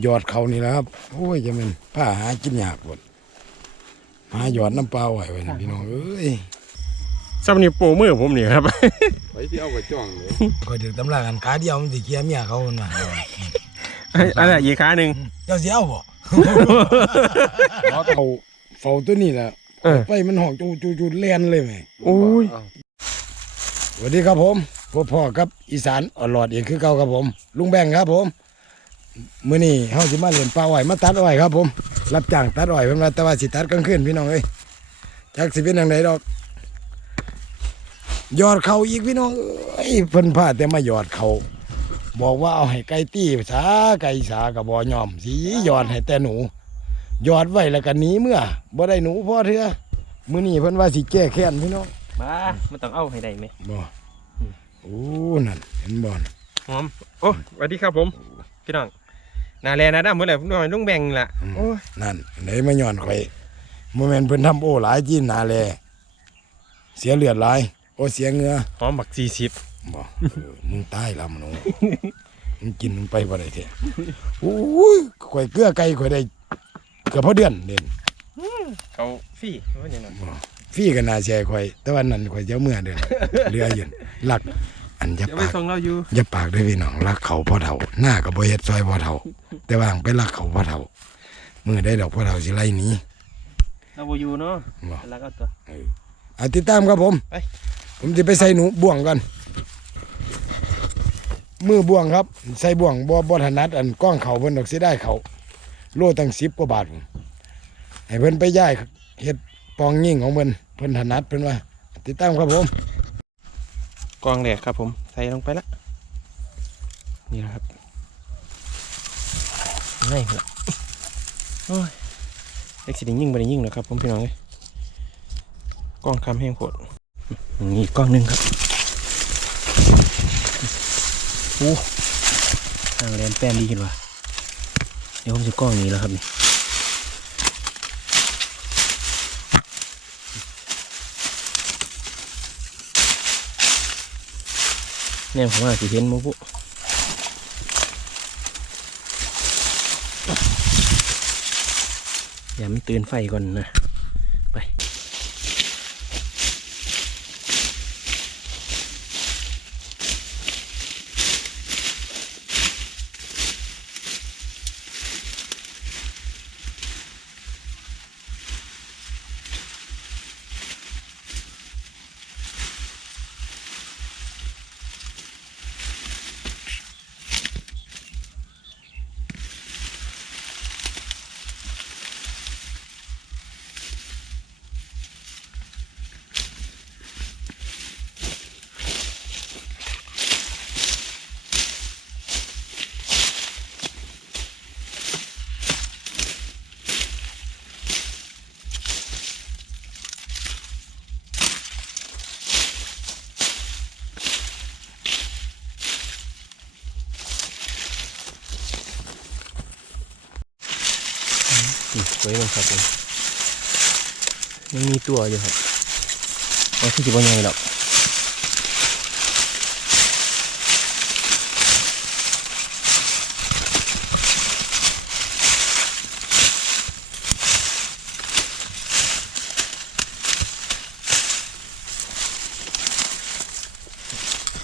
หยอดเขานี่แหละครับ โอ้ยจะเป็นผ้าหากินยากหมดหาหยอดน้ำปลาไหวไว้นี่พี่น้องเอ้ยซับนี่โปมือผมนี่ครับ ไปที่เอากระจ้องเลยคอยถึงตำรากันขาเดียวมันสิเคลียร์เมียเขาคนว่าอะไรอีกขาหนึ่งเจ้าเสียวบ่เขาเฝ้าตัวนี้แหละเออไฟมันห้องจูจูจูเลียนเลยไหมโอ้ยสวัสดีครับผมพ่อพ่อครับอีสานอลอดเองคือเก่าครับผม ลุงแบงค์ครับผม มื้อนี้เฮาสิมาเล่นปลาอ้อยมาตัดอ้อยครับ ผม รับจ้างตัดอ้อยเพิ่นว่าแต่ว่าสิตัดกลางคืนพี่น้องเอ้ยจักสิเป็นจังไดดอกยอดเขาอีกพี่น้องเอ้ยเพิ่นพาแต่มาหยอดเขาบอกว่าเอาให้ไก่ตี้สาไก่สากับบ่ยอมสิหยอดให้แต่หนูหยอดไว้แล้วก็หนีเมื่อบ่ได้หนูพอเถื่อมื้อนี้เพิ่นว่าสิแก้แค้นพี่น้องบ้ามันต้องเอาให้ได้ไหมบ่โอ้นั่นเห็นบ่นหอมโอ้สวัสดีครับผมพี่น้อง นาแลนาดำเมื่อไหร่ผมนอนลุงแบงล่ะโอ้ยนั่นไหนมาย้อนข่อยโมเมนเพิ่นทำโอ้หลายจีนหนาแลเสียเลือดหลายโอ้เสียเหงือหอมบักสี่สิบบ่เออมึงตายแล้วมนูมึงกินมึงไปบ่ได้แท้โอ้ยข่อยเกลือไก่ข่อยได้เกือบพอเดือนเด่นเขาฟรี่ว่าอย่างนั้นบ่ฟรีกันน่าเสียข่อย แต่วันนั้นข่อยจะเอามื่อเดือนเรือเย็นลัก อันอย่าเดี๋ยวไปปากส่งเราอยู่อย่าปากด้วยพี่น้องรักเขาพ่อเฒ่าหน้าก็บ่เฮ็ดซอยพ่อเฒ่า แต่ว่าไปรักเขาพ่อเฒ่ามือได้ดอกพ่อเฒ่าสิไล่หนีเราบ่อยู่เนาะบ่แล้วก็ตัวอาติดตามครับผมไปผมจะไปใส่หนูบ่วงกันมือบ่วงครับ ใส่บ่วงบ่บ่ถนัดอันก้องเขาเพิ่นดอกสิได้เขาโลตั้งสิบกว่าบาทผมให้เพิ่นไปย้ายเฮ็ดปองยิ่งของเพิ่นเพิ่นถนัดเพิ่นว่าติดตามครับผม กองแดกครับผมใส่ลงไปละนี่แหละครับง่ายละโอ้ยเล็กสิได้ยิ่งไปยิ่งนะครับผมพี่น้องเลยกล้องคำแห้งโผดนี่อีกกล้องหนึ่งครับโอ้ทางแรนแป้นดีเห็นว่ะเดี๋ยวผมจะกล้องนี้แล้วครับนี่ เนี่ยผมว่าสิเห็นมุบุอย่ามันตื่นไฟก่อนนะ ครับผมยังมีตัวอยู่ครับเอาที่จะว่ายังไงหรอก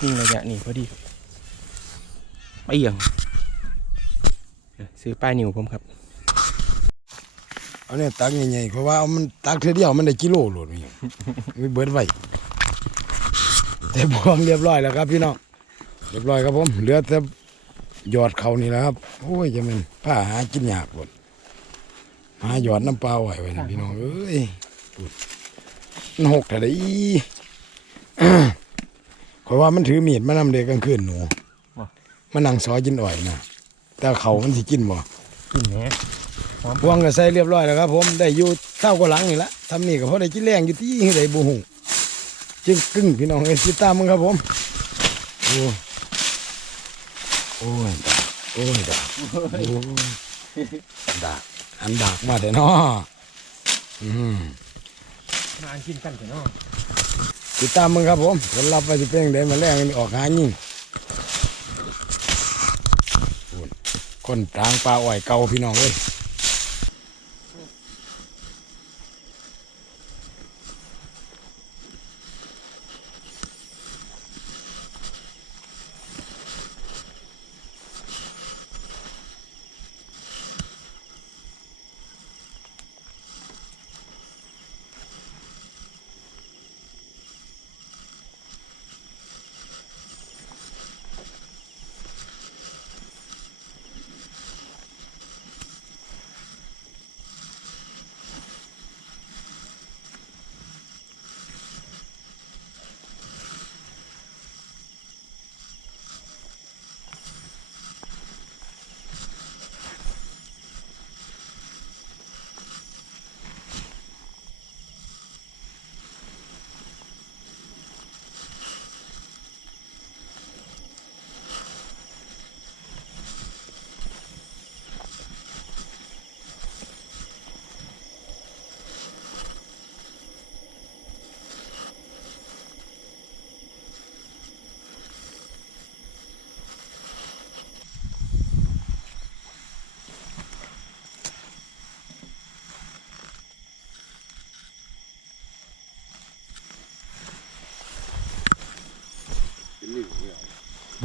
นิ่ระยะนี้พอดีไปเอียงซื้อป้ายนิ้วผมครับ เอาเนี่ยตักใหญ่ๆเพราะว่าเอามันตักเทื่อเดียวมันได้กิโลโหลดมีมีเบิดไว้แต่พร้อมเรียบร้อยแล้วครับพี่น้องเรียบร้อยครับผมเหลือแต่หยอดเขานี่แหละครับโอ้ยจะเป็นผ้าหากินยากหมดหาหยอดน้ำปลาไหวไว้นี่พี่น้องเอ้ยพูดมันหกแต่ได้อีขอยว่ามันถือมีดมานำเด็กกลางคืนหนูว่ะมานั่งซอยกินอ่อยนะแต่เขามันสิกินบ่กินแหน่ พวงก็ใส่เรียบร้อยแล้วครับผมได้อยู่เท่ากับหลังนี่ละทำนี่ก็พอได้กินแรงอยู่ที่ได้บูหูจึงกึ่งพี่น้องเอ้ยติดตามมึงครับผมโอ้โอ้ยดากโอ้ยดากโอ้ยดากอันดากมาแต่นออืมมากินกันเถอะเนาะติดตามมึงครับผมผลลัพธ์ไปจะเป็นยังไงมาแรงนี่ออกหายิ่งโอ้ยคคนทางปลาอ้อยเก่าพี่น้องเอ้ย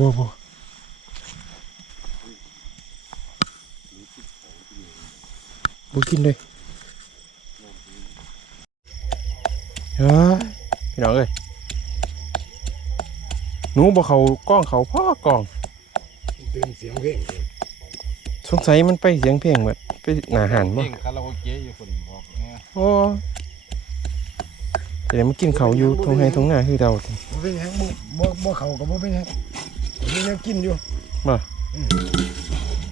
บ่บ่บ่กินเลยเฮ้ยพี่น้องเอ้ยหนูบ่เขากล้องเขาพ่อกล้องตื่นเสียงเพลงสงสัยมันไปเสียงเพลงแบบไปหนาหันเพบ่ลงคาราโอเกะอยู่คนบอกนี่ยโอ้แต่เดี๋ยวมันกินเขาอยู่ทงไห้ทงหน้าคือเดาบ่เป็นหยังบ่บ่บ่เขาก็บ่เป็นหยัง มีแนวกินอยู่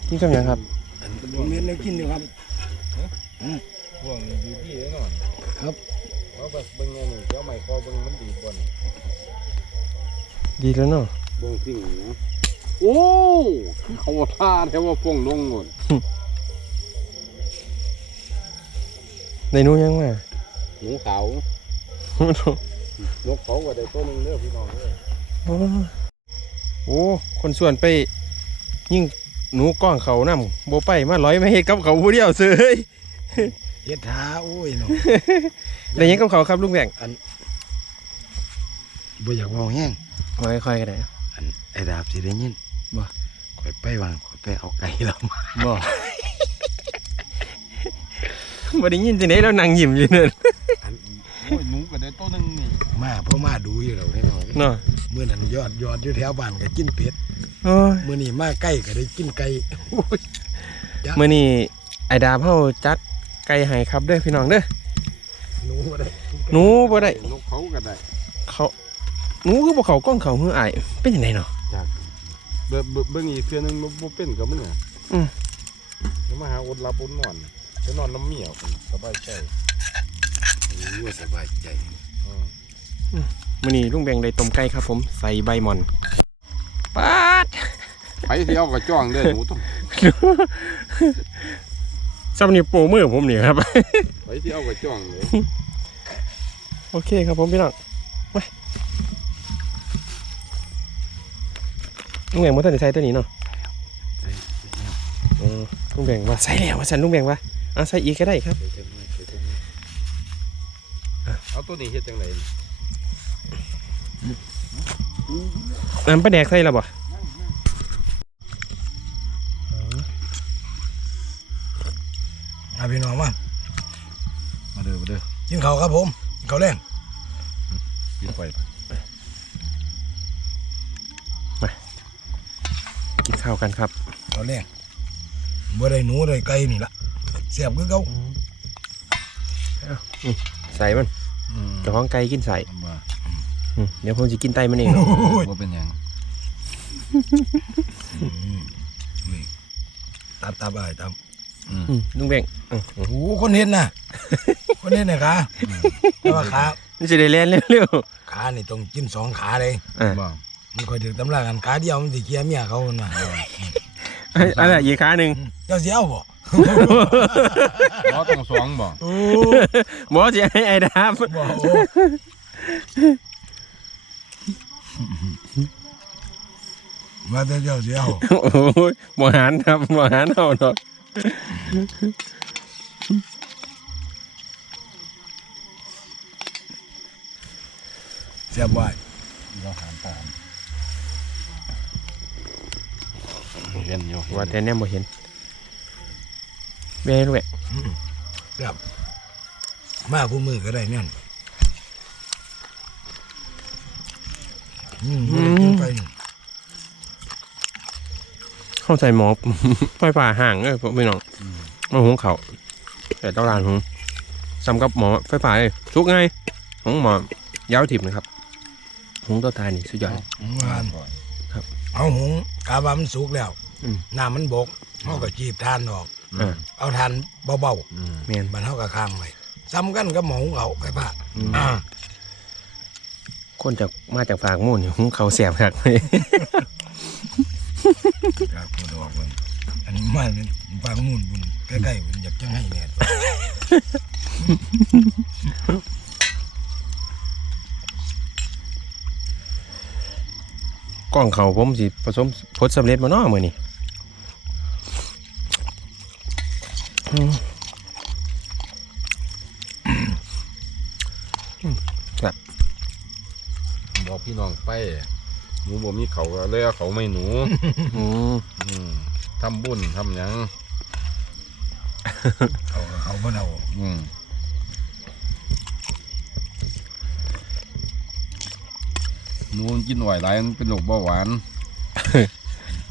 กินกับหยังครับอันมีแนวกินอยู่ครับพวกนี้ดีพี่แน่นอนครับเพราะแบบเบิ่งไงหนึ่งเจ้าใหม่คอเบิ่งมันดีกว่านี่ดีแล้วเนาะเบิ่งสิ่งนะโอ้คือเขาท่าแท้ว่าพวงลงหมดในหนูยังมาหนูขาวนกเขาก็ได้ตัวหนึงเด้อพี่น้องเด้อโอ้ โอ้ คนส่วนไปยิ่งหนูกล้องเขานำโบไปมาร้อยไม่เฮ็ดกับเขาผู้เดียวเสยเฮ็ดหาโอ้ยเนาะได้หยังกับเขาครับลุงแบงบ่อยากเว้าแฮงมาค่อยๆกันได้อันไอ้ดาบสิได้ยินบ่ข่อยไปวางข่อยไปเอาไก่แล้วมาบ่บ่ได้ยินจังได๋แล้วนั่งยิ้มอยู่นั่นโอ้ยหนูก็ได้ตัวหนึงนี่มาเพราะมาดูอยู่แล้วพี่น้องเนาะมื้อนั้นยอดยอดอยู่แถวบ้านก็กินเป็ดโอ้ยมื้อนี้มาใกล้ก็ได้กินไก่โอ้ยมื้อนี้ไอ้ดาบเฮาจัดไก่ให้ครับเด้อพี่น้องเด้อหนูบ่ได้หนูบ่ได้นกเขาก็ได้เขาหนูคือบ่เขากล้องเขาหืออายเป็นจังไดเนาะเบิ่งเบิ่งเบิ่งอีกเทื่อนึงมันบ่เป็นกับมึงอะอืม เดี๋ยวมาหาอดหลับอดนอนไปนอนน้ำเมียคนสบายใจ โอ้ยสบายใจอืมมื้อนี้ลุงแบงได้ต้มไก่ครับผมใส่ใบหม่อนปาดไปที่เอากระจ้องเด้อหนูต้องซับนี่โปรมือผมนี่ครับ ไปที่เอากระจ้องเลยโอเคครับผมพี่น้องไปลุงแบงมาตัดใส่ตัวนี้เนาะเออลุงแบงว่าใส่แล้วว่าสันลุงแบงว่าอะใส่อีกก็ได้ครับเอา ตัวนี้เฮ็ดจังไดน้ำปลาแดกใส่แล้วบ่อะพี่น้องมามาเด้อมาเด้อกินข้าวครับผมกินข้าวแรงปิดไฟกินข้าวกันครับข้าวแรงบ่ได้หนูได้ไก่นี่ล่ะเสียบคือเก่าใส่มันอืม เจ้าของไก่กินใส่มาอืมเดี๋ยวผมจะกินไตมันเองโอ้ยบ่เป็นหยังนี่ตับตับอ้ายตับอืมอืมลุงแบงอืมโอ้โหคนเห็นน่ะ คนเห็นน่ะขาแต่ว่าขานี่จะได้เล่นเร็วขานี่ต้องกินสองขาเลยๆอะบ่มันค่อยถึงตำรากันขาเดียวมันสิเคลียร์เมียเขามันว่าอะไรอีกขาหนึ่งเจ้าสิเอาบ่ บ่ต้องสองบ่โอ้หมอจะให้ไอ้ดาบบ่โอ้ว่าแต่เจ้าเสียวโอ้ยบ่หารครับบ่หารเอาเนาะเสียบไว้เราหามตามเห็นอยู่ว่าแต่แน่บ่เห็น แม่ด้วยเสียบมาคู่มือก็ได้เนี่ยอืมบ่ได้กินไปนี่เข้าใจหมอไฟฟ้าห่างเอ้ยพวกพี่น้องมาหุงเขาวแต่เต้าลานหุงซ้ำกับหมอไฟฟ้าเลยทุกไงของหมอยาวถิบนะครับหุงเต้าตายนี่สุดยอดหุงว่าก่อนเอาหุงกาบามันสุกแล้วอืมน้ำมันบกเขาก็จีบทานออกอ่า เอาทานเบาอืมแม่นๆมันเขาก็ค้างไว้ซ้ำกันกับหมอหุงเขาไปป่ะอืมอ่าคนจากมาจากฝากมุ่นนี่หุงเขาวแสบครับครับตัวดอกมันอันนี้มันปางมูลบุญใกล้ๆมันอยากจะให้เนี่ยกล้องเขาผมสิผสมผลสำเร็จมาเนาะมื้อนี้ อืมบอกพี่น้องไป หนูบ่มีเขาก็เลยเอาเขาไม่หนูอืมอืมทำบุญทำหยังเขาก็เขาบ่เอาอืมหนูมันกินไหวหลายมันเป็นโรคเบาหวาน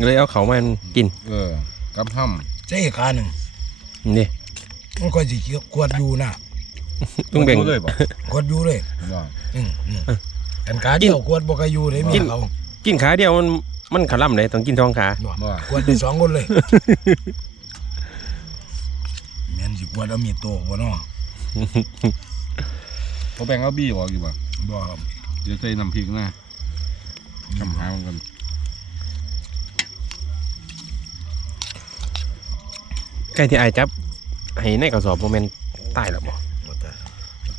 เลยเอาเขาวมันกิน เออกับห้เจ๊ขาหนึ่ง นี่มันก็สิขวดอยู่นะำต้องแบ่งรู้เลยบ่ขวดอยู่เลย ว่าอืมอืมกันขาเดียวขวดบ่ก็อยู่เลยเมียเขากินขาเดียวมันมันขล่ำเลยต้องกินท้องขาว่าขวดได้สองคนเลยแม่นสิขวดเอามีดโตบ่เนาะเขาแบ่งเอาบี้ออกอยู่บ่บ่ครับเดี๋ยวใส่น้ำพริกนะทำหามันกัน กล้ที่อายจับให้ในกระสอบโมเมนตายแล้วบ่บ่ตาย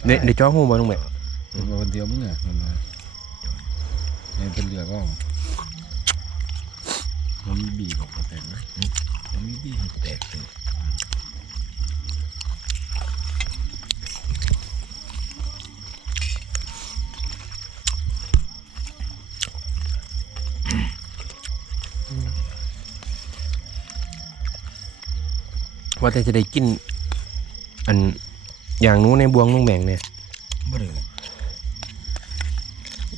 เดี๋ยวเดี๋ยวจ้อหูบ่ลงไปเป็นวันเดียวมั้งเนี่ยมันว่าเนี่ยเป็นเรือก็มันมีบีของกระแตงนะมันมีดีแตกเลย ว่าแต่จะได้กิน อันอย่างหนู้นในบวงลุงแบ่งเนี่ยบ่ได้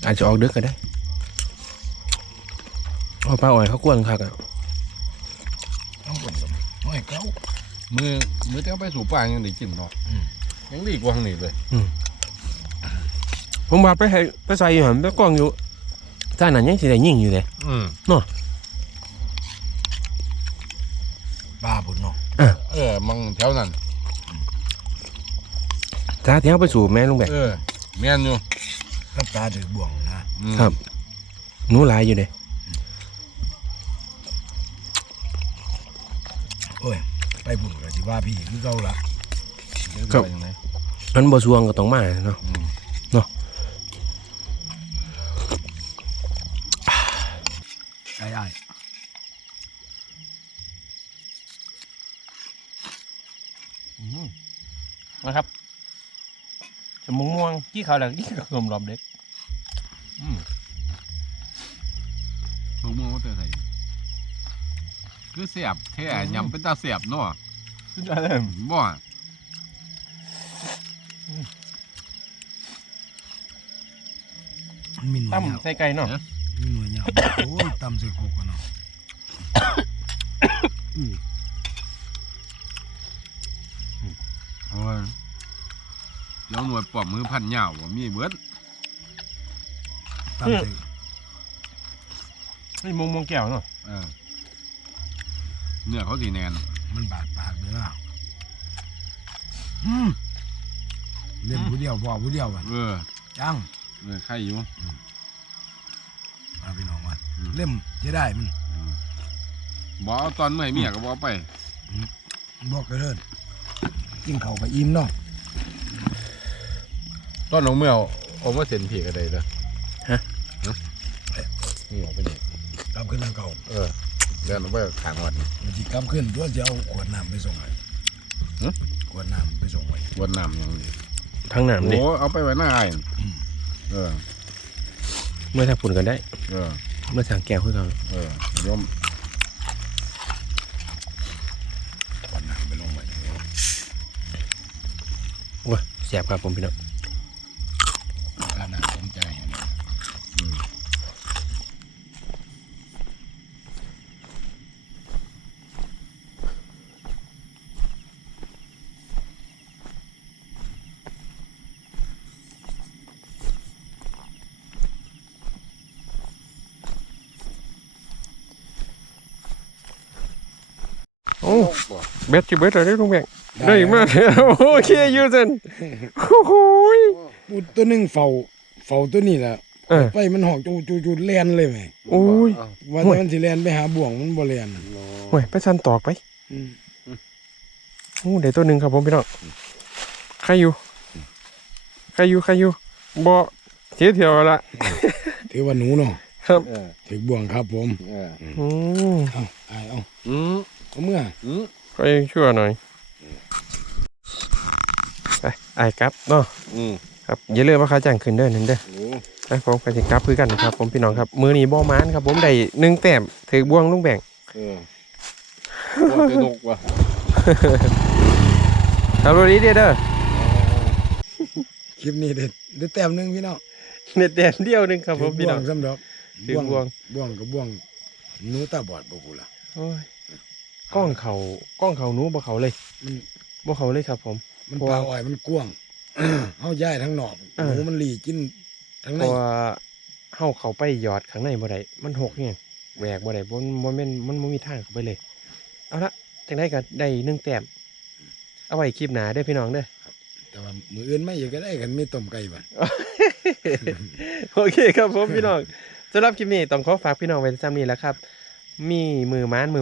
อาจจะออกดึกก็ได้เอาปลาอ่อยเขากวนคักอะต้องคนสมน้อยเก้ามือมือเต้าไปสู่ป่ายังได้กินเนาะอืมยังดีกว่าทางนี้เลยผมว่าไปให้ไปใส่อยู่หันไปกล้องอยู่ท่านั้นยังสิได้ยิงอยู่เลยอืมป้ ออมังแถวนั้นถ้าเที่ยวไปสู่แม่ลุงแบ่งเออแม่นอยู่รับตาถือบ่วงนะอืมครับหนูหลายอยู่เลยโอ้ยไปพุ่นก็สิว่าพี่คือเก่าละเดี๋ยวจะไปยังไงมันบ่สวงก็ต้องมาเนาะ ม่วงม่วงกี้เขาวหลังกี้ขนมรอบเด็กอืมลูกมือว่าเตอใส่คือเสียบแท้ยำเป็นตาเสียบเนาะสุดยอดเลยบ่มันมีหน่วยตั้มยาวใส่ไก่เนาะมีหน่วยยาวโอ้ยตำใส่โคกกันเนาะโอ้ย เดี๋ยวหน่วยปอบมือพันเหยาวบ่มีเบิดตำใส่นี่ม่วงม่วงแก้วเนาะเออเนื้อเขาสีแนนมันบาดปากเด้ออืมเล่นผู้เดียวพอผู้เดียวอะเออจังเออไข่อยู่มาพี่น้องมาอืมเล่มจะได้มันอืมบ่เอาตอนเมื่อยเมียก็บ่เอาไปบอกกระเดินกินข้าวไปอิ่มเนาะ ตอนน้องเมื่อเอาเอามาเซ็นผีก็ได้เด้อฮะ นี่เอาไปเนี่ยกลับขึ้นทางเก่าเออเดินไปขางวัดมันสิกลับขึ้นตัวจะเอาขวดน้ำไปส่งให้หึขวดน้ำไปส่งไว้วนน้ำอย่างนี้ทั้งน้ำดิโอ้เอาไปไว้หน้าไอ้เออ เมื่อทางปุ่นกันได้ เออ เมื่อทางแก้วคือกันเออโยมขวดน้ำไปลงไว้ว้าแสบครับผมพี่น้อง การน่าสนใจอันนี้ โอ้ เบ็ดจิเบ็ดอะไรลุงแบงได้มากโอเคอยูเซนโอ้โหยปูตัวหนึงเฝ้าเฝ้าตัวนี้แหละเออไปมันหอกจูจูจูแล่นเลยไหมโอ้ยว่าโอ้แต่ยมันสิแล่นไปหาบ่วงมันบ่แล่นโอ้ยไปสั่นตอกไปอืมโอ้เดี๋ยวตัวหนึ่งครับผมพี่น้องใครอยู่ใครอยู่ใครอยู่บ่เสียเที่ยวละถือว่าหนูเนาะครับเออถือบ่วงครับผมเอออืมเอาอายเอาอืม เอาเมื่ออืมก็ยังชั่วหน่อยไปไอ้ครับเนาะอืมครับอย่าลืมว่าเขาจ้างขึ้นเด้อนั่นเด้อโอ้ไปผมไปสิกลับคือกันนะครับ ผมพี่น้องครับ มือนี้บ่มานครับ ผมได้หนึ่งแต้มถือบ่วงลุงแบ่งเออว่าจะนกว่ะทำรดีเด้อเด้อคลิปนี้เด็ดเด็ดแต้มหนึงพี่น้องเน็ตแดนเดียวหนึงครับผมถืพี่บ่น้วองงสำดอกถือบ่วงบ่วงกับบ่วงหนูตาบอดบ่กูล่ะโอ้ย กล้องเขากล้องเขาหนูบ่เขาเลยมันบ่เขาเลยครับ ผม มันเพราะปลาว่าอ้อยมันกว้างเฮาย้ายทั้งนอกเออหนูมันหลีกินทั้งเพในราะว่าเฮาเขาไปหยอดข้างในบ่ได้มันหกเนี่ยแหวกบ่ได้บ่บ่แม่นมันบ่มีทางเข้าไปเลย เอาละจังได๋ก็ได้หนึ่งแต้มเอาไว้คลิปหน้าเด้อพี่น้องเด้อแต่ว่ามืออื่นไม่อยากก็ได้กันมีต้มไก่บัดโอเคครับผมพี่น้องสำหรับคลิปนี้ต้องขอฝากพี่น้องไว้ซ้ำนี้แหล้วครับ มีมือม้านมือ